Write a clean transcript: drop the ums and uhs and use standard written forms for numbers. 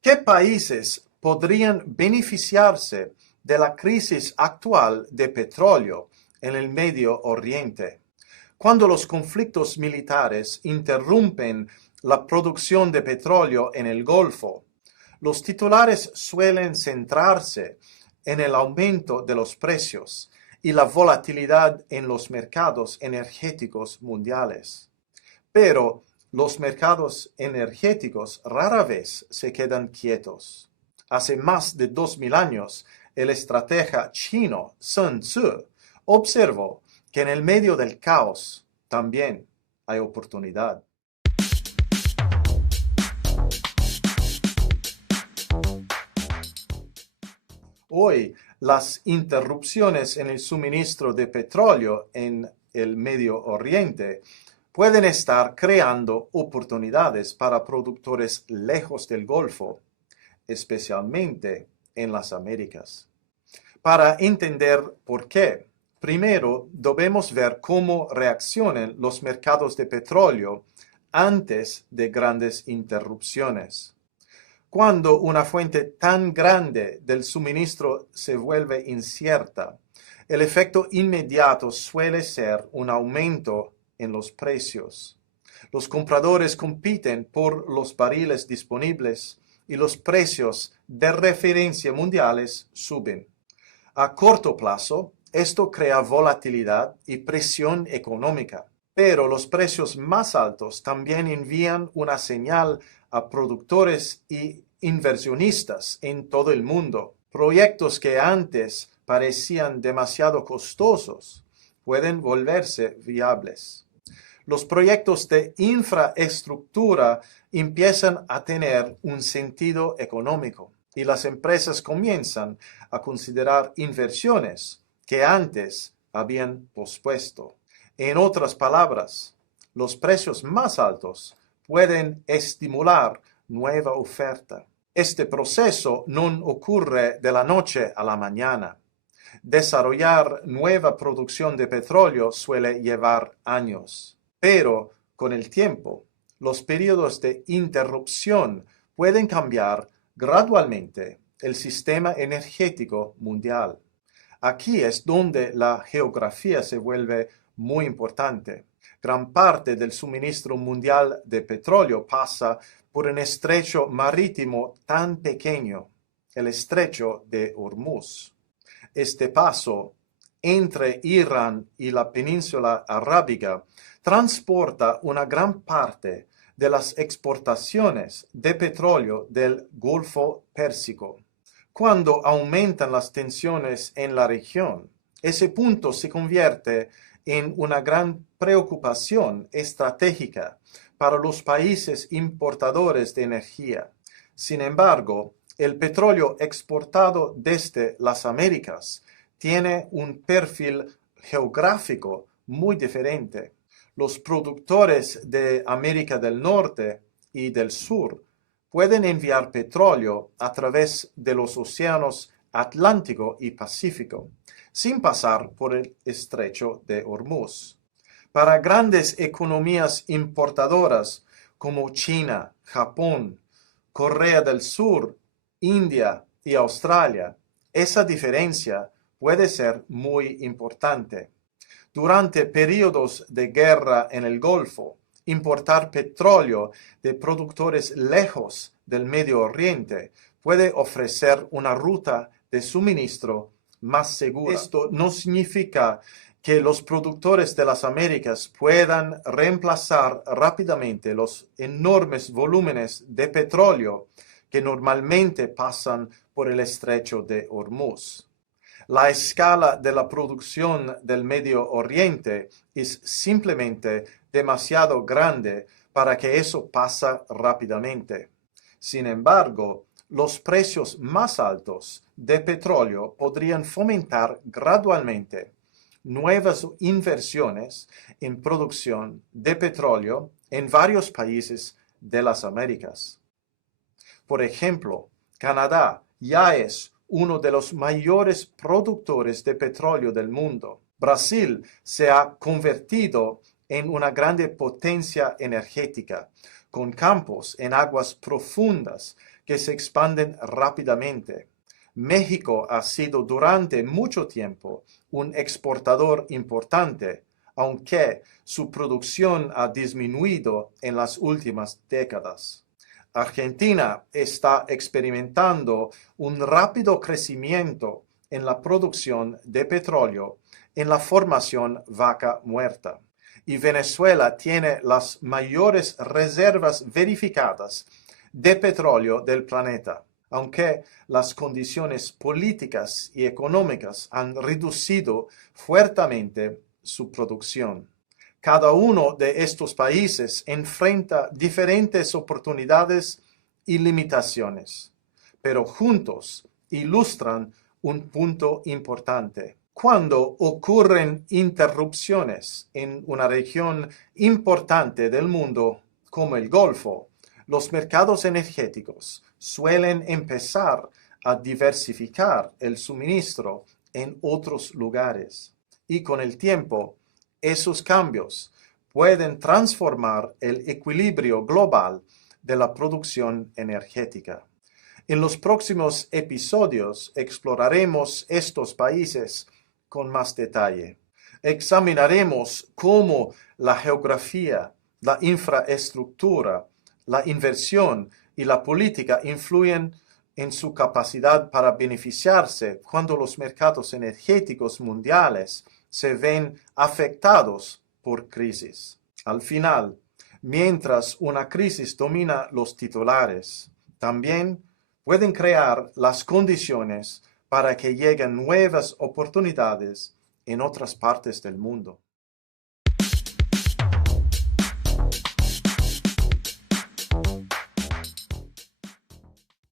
¿Qué países podrían beneficiarse de la crisis actual de petróleo en el Medio Oriente? Cuando los conflictos militares interrumpen la producción de petróleo en el Golfo, los titulares suelen centrarse en el aumento de los precios y la volatilidad en los mercados energéticos mundiales. Pero los mercados energéticos rara vez se quedan quietos. Hace más de 2000 años, el estratega chino Sun Tzu observó que en el medio del caos también hay oportunidad. Hoy, las interrupciones en el suministro de petróleo en el Medio Oriente pueden estar creando oportunidades para productores lejos del Golfo, especialmente en las Américas. Para entender por qué, primero debemos ver cómo reaccionan los mercados de petróleo antes de grandes interrupciones. Cuando una fuente tan grande del suministro se vuelve incierta, el efecto inmediato suele ser un aumento en los precios. Los compradores compiten por los barriles disponibles y los precios de referencia mundiales suben. A corto plazo, esto crea volatilidad y presión económica, pero los precios más altos también envían una señal a productores y inversionistas en todo el mundo. Proyectos que antes parecían demasiado costosos pueden volverse viables. Los proyectos de infraestructura empiezan a tener un sentido económico y las empresas comienzan a considerar inversiones que antes habían pospuesto. En otras palabras, los precios más altos pueden estimular nueva oferta. Este proceso no ocurre de la noche a la mañana. Desarrollar nueva producción de petróleo suele llevar años, pero con el tiempo, los periodos de interrupción pueden cambiar gradualmente el sistema energético mundial. Aquí es donde la geografía se vuelve muy importante. Gran parte del suministro mundial de petróleo pasa por un estrecho marítimo tan pequeño, el estrecho de Hormuz. Este paso entre Irán y la península arábiga transporta una gran parte de las exportaciones de petróleo del Golfo Pérsico. Cuando aumentan las tensiones en la región, ese punto se convierte en una gran preocupación estratégica para los países importadores de energía. Sin embargo, el petróleo exportado desde las Américas tiene un perfil geográfico muy diferente. Los productores de América del Norte y del Sur pueden enviar petróleo a través de los océanos Atlántico y Pacífico, sin pasar por el estrecho de Hormuz. Para grandes economías importadoras como China, Japón, Corea del Sur, India y Australia, esa diferencia puede ser muy importante. Durante periodos de guerra en el Golfo, importar petróleo de productores lejos del Medio Oriente puede ofrecer una ruta de suministro más segura. Esto no significa que los productores de las Américas puedan reemplazar rápidamente los enormes volúmenes de petróleo que normalmente pasan por el estrecho de Hormuz. La escala de la producción del Medio Oriente es simplemente demasiado grande para que eso pase rápidamente. Sin embargo, los precios más altos de petróleo podrían fomentar gradualmente nuevas inversiones en producción de petróleo en varios países de las Américas. Por ejemplo, Canadá ya es uno de los mayores productores de petróleo del mundo. Brasil se ha convertido en una grande potencia energética, con campos en aguas profundas que se expanden rápidamente. México ha sido durante mucho tiempo un exportador importante, aunque su producción ha disminuido en las últimas décadas. Argentina está experimentando un rápido crecimiento en la producción de petróleo en la formación Vaca Muerta, y Venezuela tiene las mayores reservas verificadas de petróleo del planeta, aunque las condiciones políticas y económicas han reducido fuertemente su producción. Cada uno de estos países enfrenta diferentes oportunidades y limitaciones, pero juntos ilustran un punto importante. Cuando ocurren interrupciones en una región importante del mundo, como el Golfo, los mercados energéticos suelen empezar a diversificar el suministro en otros lugares, y con el tiempo, esos cambios pueden transformar el equilibrio global de la producción energética. En los próximos episodios exploraremos estos países con más detalle. Examinaremos cómo la geografía, la infraestructura, la inversión y la política influyen en su capacidad para beneficiarse cuando los mercados energéticos mundiales se ven afectados por crisis. Al final, mientras una crisis domina los titulares, también pueden crear las condiciones para que lleguen nuevas oportunidades en otras partes del mundo.